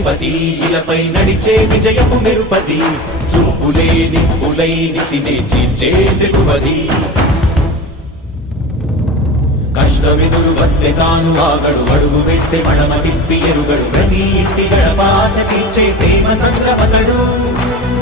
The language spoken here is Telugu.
అధిపతి ఇలపై నడిచే విజయము మెరుపది. చూపులే నిప్పులై నిసినే చీల్చే దిగువది కష్టమెదురు వస్తే తాను ఆగడు అడుగు వేస్తే మడమ తిప్పి ఎరుగడు. ప్రతి ఇంటి గడపాస తీర్చే ప్రేమ సంద్రపతడు.